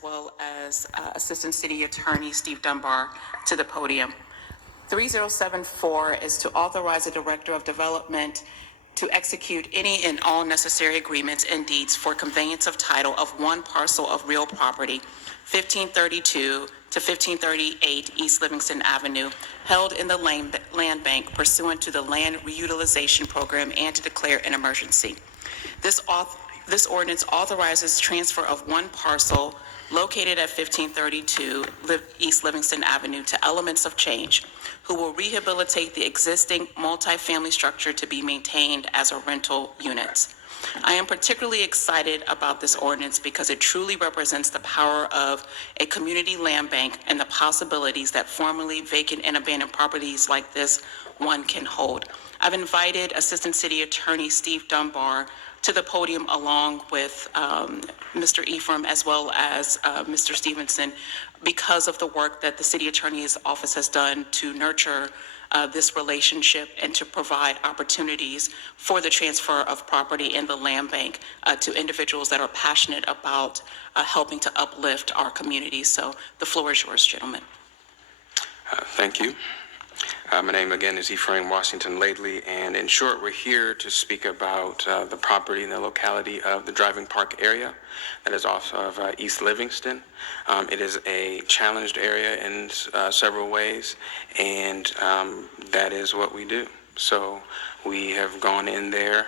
well as Assistant City Attorney Steve Dunbar to the podium. 3074 is to authorize the Director of Development to execute any and all necessary agreements and deeds for conveyance of title of one parcel of real property, 1532 to 1538 East Livingston Avenue, held in the land bank pursuant to the Land Reutilization Program, and to declare an emergency. This ordinance authorizes transfer of one parcel located at 1532 East Livingston Avenue to Elements of Change, who will rehabilitate the existing multifamily structure to be maintained as a rental unit. I am particularly excited about this ordinance because it truly represents the power of a community land bank and the possibilities that formerly vacant and abandoned properties like this one can hold. I've invited Assistant City Attorney Steve Dunbar to the podium along with Mr. Ephraim as well as Mr. Stevenson because of the work that the City Attorney's Office has done to nurture this relationship and to provide opportunities for the transfer of property in the land bank to individuals that are passionate about helping to uplift our communities. So the floor is yours, gentlemen. Thank you. My name again is Ephraim Washington Laidley, and in short, we're here to speak about the property and the locality of the Driving Park area that is off of East Livingston. It is a challenged area in several ways, and that is what we do. So we have gone in there.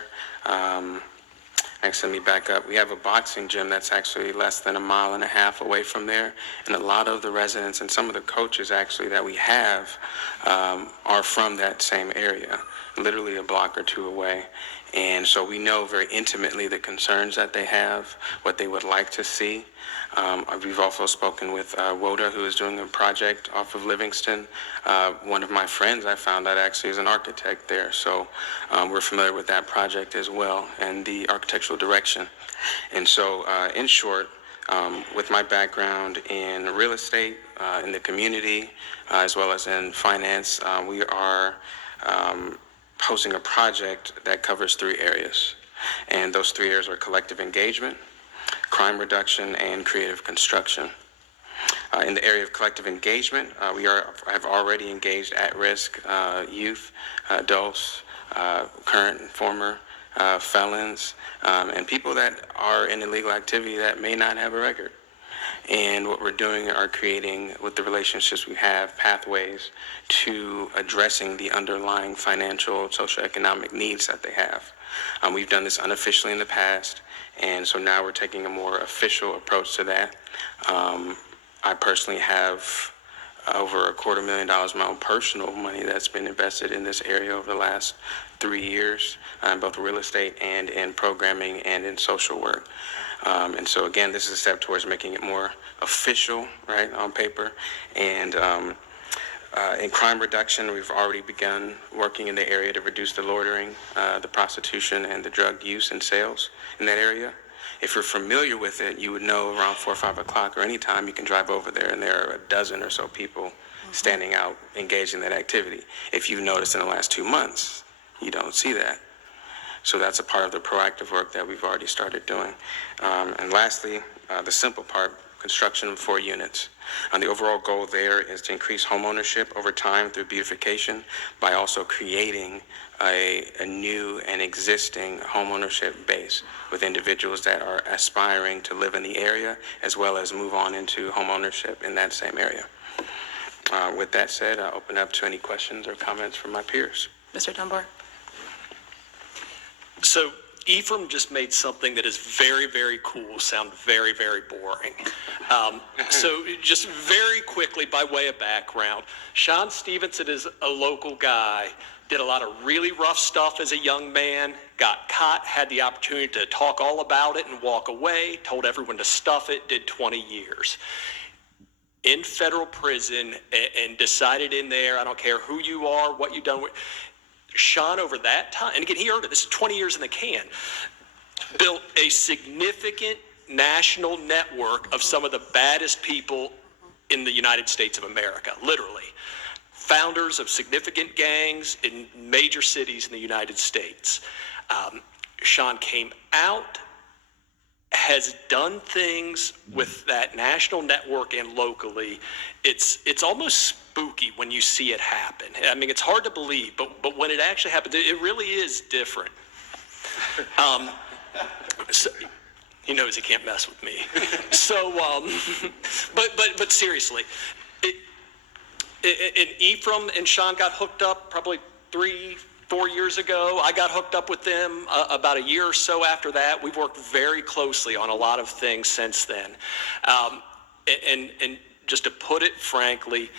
Actually, let me back up. We have a boxing gym that's actually less than 1.5 miles away from there. And a lot of the residents and some of the coaches actually that we have are from that same area, literally a block or two away. And so we know very intimately the concerns that they have, what they would like to see. We've also spoken with WODA, who is doing a project off of Livingston. One of my friends I found out actually is an architect there. So we're familiar with that project as well and the architectural direction. And so in short, with my background in real estate, in the community, as well as in finance, we are hosting a project that covers 3 areas. And those 3 areas are collective engagement, crime reduction, and creative construction. In the area of collective engagement, we have already engaged at-risk youth, adults, current and former felons, and people that are in illegal activity that may not have a record. And what we're doing are creating, with the relationships we have, pathways to addressing the underlying financial, socioeconomic needs that they have. We've done this unofficially in the past, and so now we're taking a more official approach to that. I personally have over $250,000 of my own personal money that's been invested in this area over the last 3 years, both real estate and in programming and in social work. And so again, this is a step towards making it more official, right, on paper. And in crime reduction, we've already begun working in the area to reduce the loitering, the prostitution, and the drug use and sales in that area. If you're familiar with it, you would know around 4 or 5 o'clock or any time you can drive over there, and there are a dozen or so people standing out engaged in that activity. If you've noticed in the last 2 months, you don't see that. So that's a part of the proactive work that we've already started doing. And lastly, the simple part, construction of 4 units. The overall goal there is to increase home ownership over time through beautification by also creating a new and existing home ownership base with individuals that are aspiring to live in the area as well as move on into home ownership in that same area. With that said, I'll open up to any questions or comments from my peers. Mr. Dunbar. So Ephraim just made something that is very, very cool sound very, very boring. So just very quickly, by way of background, Sean Stevenson is a local guy, did a lot of really rough stuff as a young man, got caught, had the opportunity to talk all about it and walk away, told everyone to stuff it, did 20 years. In federal prison and decided in there, I don't care who you are, what you've done. Sean, over that time, and again, he earned it, this is 20 years in the can, built a significant national network of some of the baddest people in the United States of America, literally. Founders of significant gangs in major cities in the United States. Sean came out has done things with that national network and locally. It's almost spooky when you see it happen. I mean, it's hard to believe, but when it actually happens, it really is different. So, he knows he can't mess with me. So, but seriously, and Ephraim and Sean got hooked up probably 3-4 years ago. I got hooked up with them about a year or so after that. We've worked very closely on a lot of things since then. And just to put it frankly,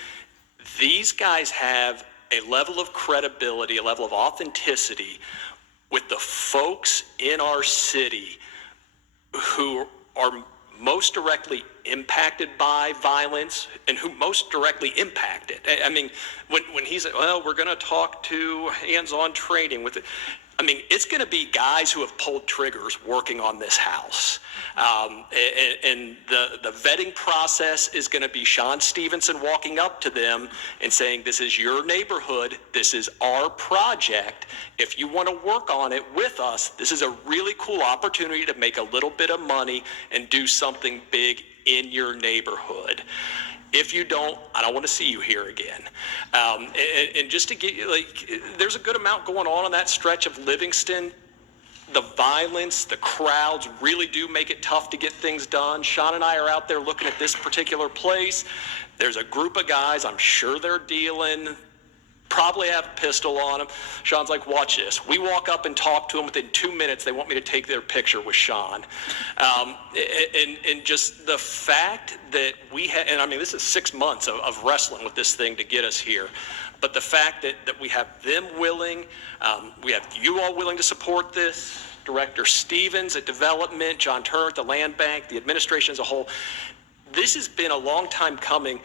these guys have a level of credibility, a level of authenticity with the folks in our city who are most directly impacted by violence and who most directly impact it. I mean, when he said, well, we're going to talk to hands-on training with it, I mean, it's going to be guys who have pulled triggers working on this house. And the vetting process is going to be Sean Stevenson walking up to them and saying, this is your neighborhood, this is our project. If you want to work on it with us, this is a really cool opportunity to make a little bit of money and do something big in your neighborhood. If you don't, I don't want to see you here again. And just to get you, like, there's a good amount going on that stretch of Livingston. The violence, the crowds really do make it tough to get things done. Sean and I are out there looking at this particular place. There's a group of guys, I'm sure they're dealing, probably have a pistol on them. Sean's like, watch this. We walk up and talk to them. Within 2 minutes, they want me to take their picture with Sean. And just the fact that we had, and I mean, this is 6 months of wrestling with this thing to get us here. But the fact that we have them willing, we have you all willing to support this, Director Stevens at Development, John Turner at the Land Bank, the administration as a whole, this has been a long time coming.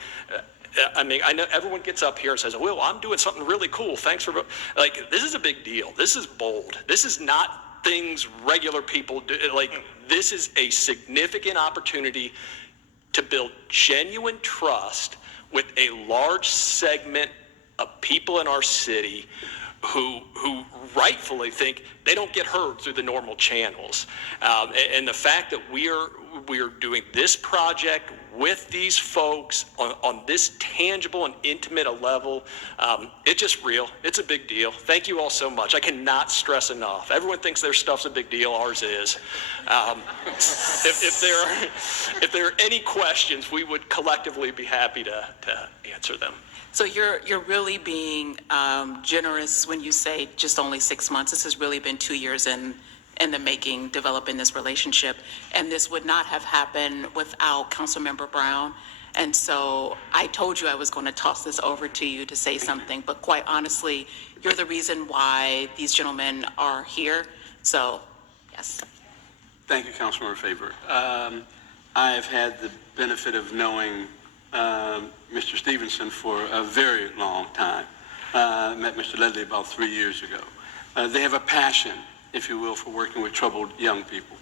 I mean, I know everyone gets up here and says, well, I'm doing something really cool. Thanks for, like, this is a big deal. This is bold. This is not things regular people do. Like, this is a significant opportunity to build genuine trust with a large segment of people in our city who rightfully think they don't get heard through the normal channels. And the fact that we are doing this project with these folks on this tangible and intimate a level, it's just real. It's a big deal. Thank you all so much. I cannot stress enough. Everyone thinks their stuff's a big deal. Ours is. If there are any questions, we would collectively be happy to answer them. So you're really being generous when you say just only 6 months. This has really been 2 years in the making, developing this relationship. And this would not have happened without Councilmember Brown. And so I told you I was going to toss this over to you to say something, but quite honestly, you're the reason why these gentlemen are here. So, yes. Thank you, Councilmember Faber. I have had the benefit of knowing Mr. Stevenson for a very long time. I met Mr. Ledley about 3 years ago. They have a passion, if you will, for working with troubled young people.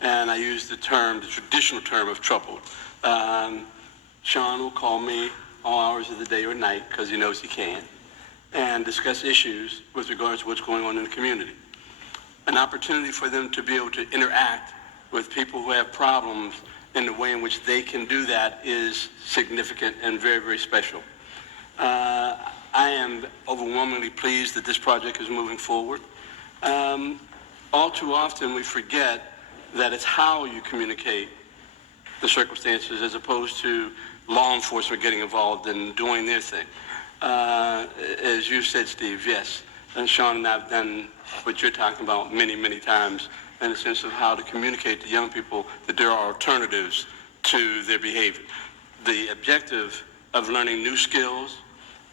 And I use the traditional term of troubled. Sean will call me all hours of the day or night, because he knows he can, and discuss issues with regards to what's going on in the community. An opportunity for them to be able to interact with people who have problems in the way in which they can do that is significant and very, very special. I am overwhelmingly pleased that this project is moving forward. All too often we forget that it's how you communicate the circumstances as opposed to law enforcement getting involved and doing their thing. As you said, Steve, yes, and Sean and I have done what you're talking about many, many times in the sense of how to communicate to young people that there are alternatives to their behavior. The objective of learning new skills,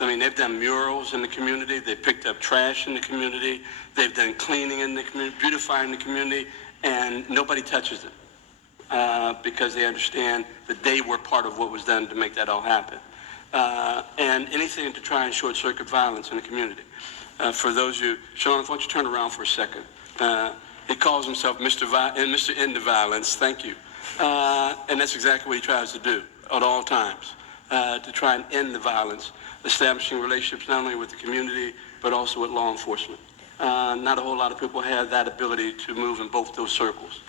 I mean, they've done murals in the community, they've picked up trash in the community, they've done cleaning in the community, beautifying the community, and nobody touches it because they understand that they were part of what was done to make that all happen. And anything to try and short-circuit violence in the community. For those of you, Sean, why don't you turn around for a second? He calls himself Mr. End the Violence, thank you. And that's exactly what he tries to do at all times, to try and end the violence, establishing relationships not only with the community, but also with law enforcement. Not a whole lot of people have that ability to move in both those circles.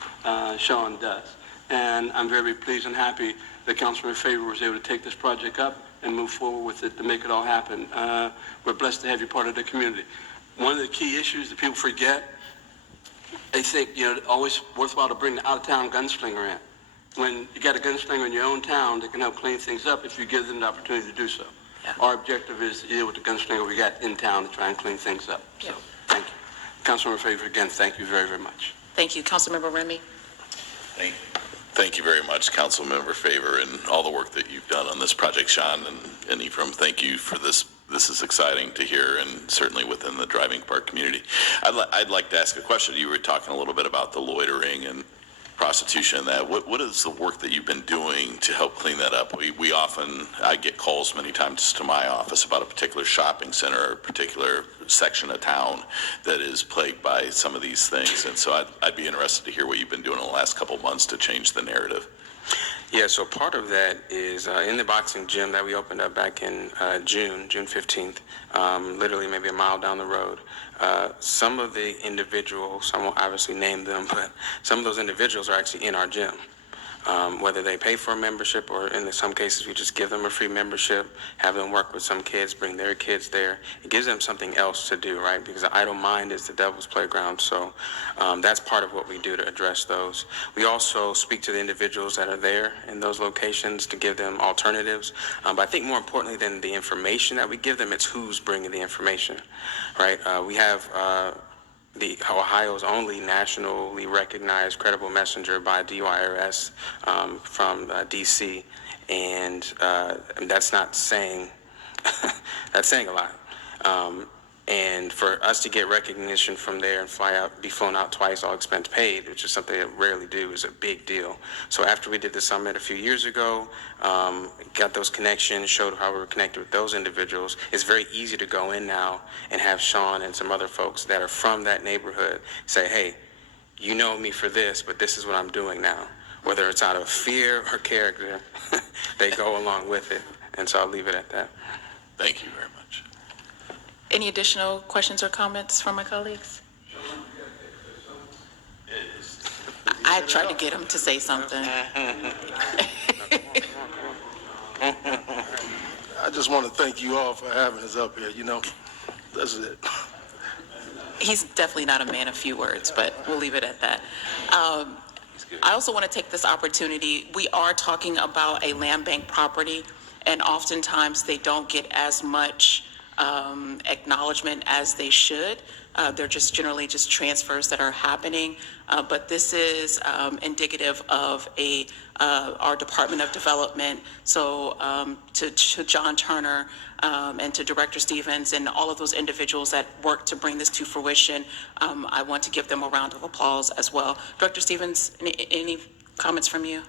Sean does. And I'm very pleased and happy that Councilman Favor was able to take this project up and move forward with it to make it all happen. We're blessed to have you part of the community. One of the key issues that people forget, they think, always worthwhile to bring the out-of-town gunslinger in. When you got a gunslinger in your own town that can help clean things up if you give them the opportunity to do so. Yeah. Our objective is to deal with the gunslinger we got in town to try and clean things up. Yeah. So, thank you. Councilmember Favor, again, thank you very, very much. Thank you. Councilmember Remy. Thank you very much, Councilmember Favor, and all the work that you've done on this project, Sean and Ephraim. Thank you for this. This is exciting to hear, and certainly within the driving park community. I'd like to ask a question. You were talking a little bit about the loitering and prostitution and that. What is the work that you've been doing to help clean that up? I get calls many times to my office about a particular shopping center or a particular section of town that is plagued by some of these things. And so I'd be interested to hear what you've been doing in the last couple of months to change the narrative. Yeah, so part of that is in the boxing gym that we opened up back in June 15th, literally maybe a mile down the road. Some of the individuals, I won't obviously name them, but some of those individuals are actually in our gym. Whether they pay for a membership or in some cases we just give them a free membership, have them work with some kids, bring their kids there. It gives them something else to do, right? Because the idle mind is the devil's playground. So that's part of what we do to address those. We also speak to the individuals that are there in those locations to give them alternatives. But I think more importantly than the information that we give them, it's who's bringing the information, right? We have the Ohio's only nationally recognized credible messenger by DYRS from D.C. And that's not saying that's saying a lot. And for us to get recognition from there and be flown out twice, all expense paid, which is something that rarely do, is a big deal. So after we did the summit a few years ago, got those connections, showed how we were connected with those individuals, it's very easy to go in now and have Sean and some other folks that are from that neighborhood say, hey, you know me for this, but this is what I'm doing now. Whether it's out of fear or character, they go along with it. And so I'll leave it at that. Thank you very much. Any additional questions or comments from my colleagues? I tried to get him to say something. I just want to thank you all for having us up here. That's it. He's definitely not a man of few words, but we'll leave it at that. I also want to take this opportunity. We are talking about a land bank property, and oftentimes they don't get as much acknowledgement as they should. They're just generally just transfers that are happening. But this is indicative of our Department of Development. So to John Turner and to Director Stevens and all of those individuals that worked to bring this to fruition, I want to give them a round of applause as well. Director Stevens, any comments from you?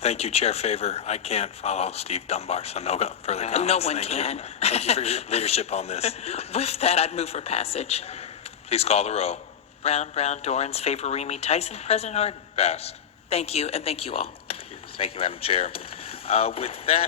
Thank you, Chair Favor. I can't follow Steve Dunbar, so no further comments. No one Thank can. You. Thank you for your leadership on this. With that, I'd move for passage. Please call the row. Brown, Dorans, Favor, Remy, Tyson, President Harden. Passed. Thank you, and thank you all. Thank you, Madam Chair. With that,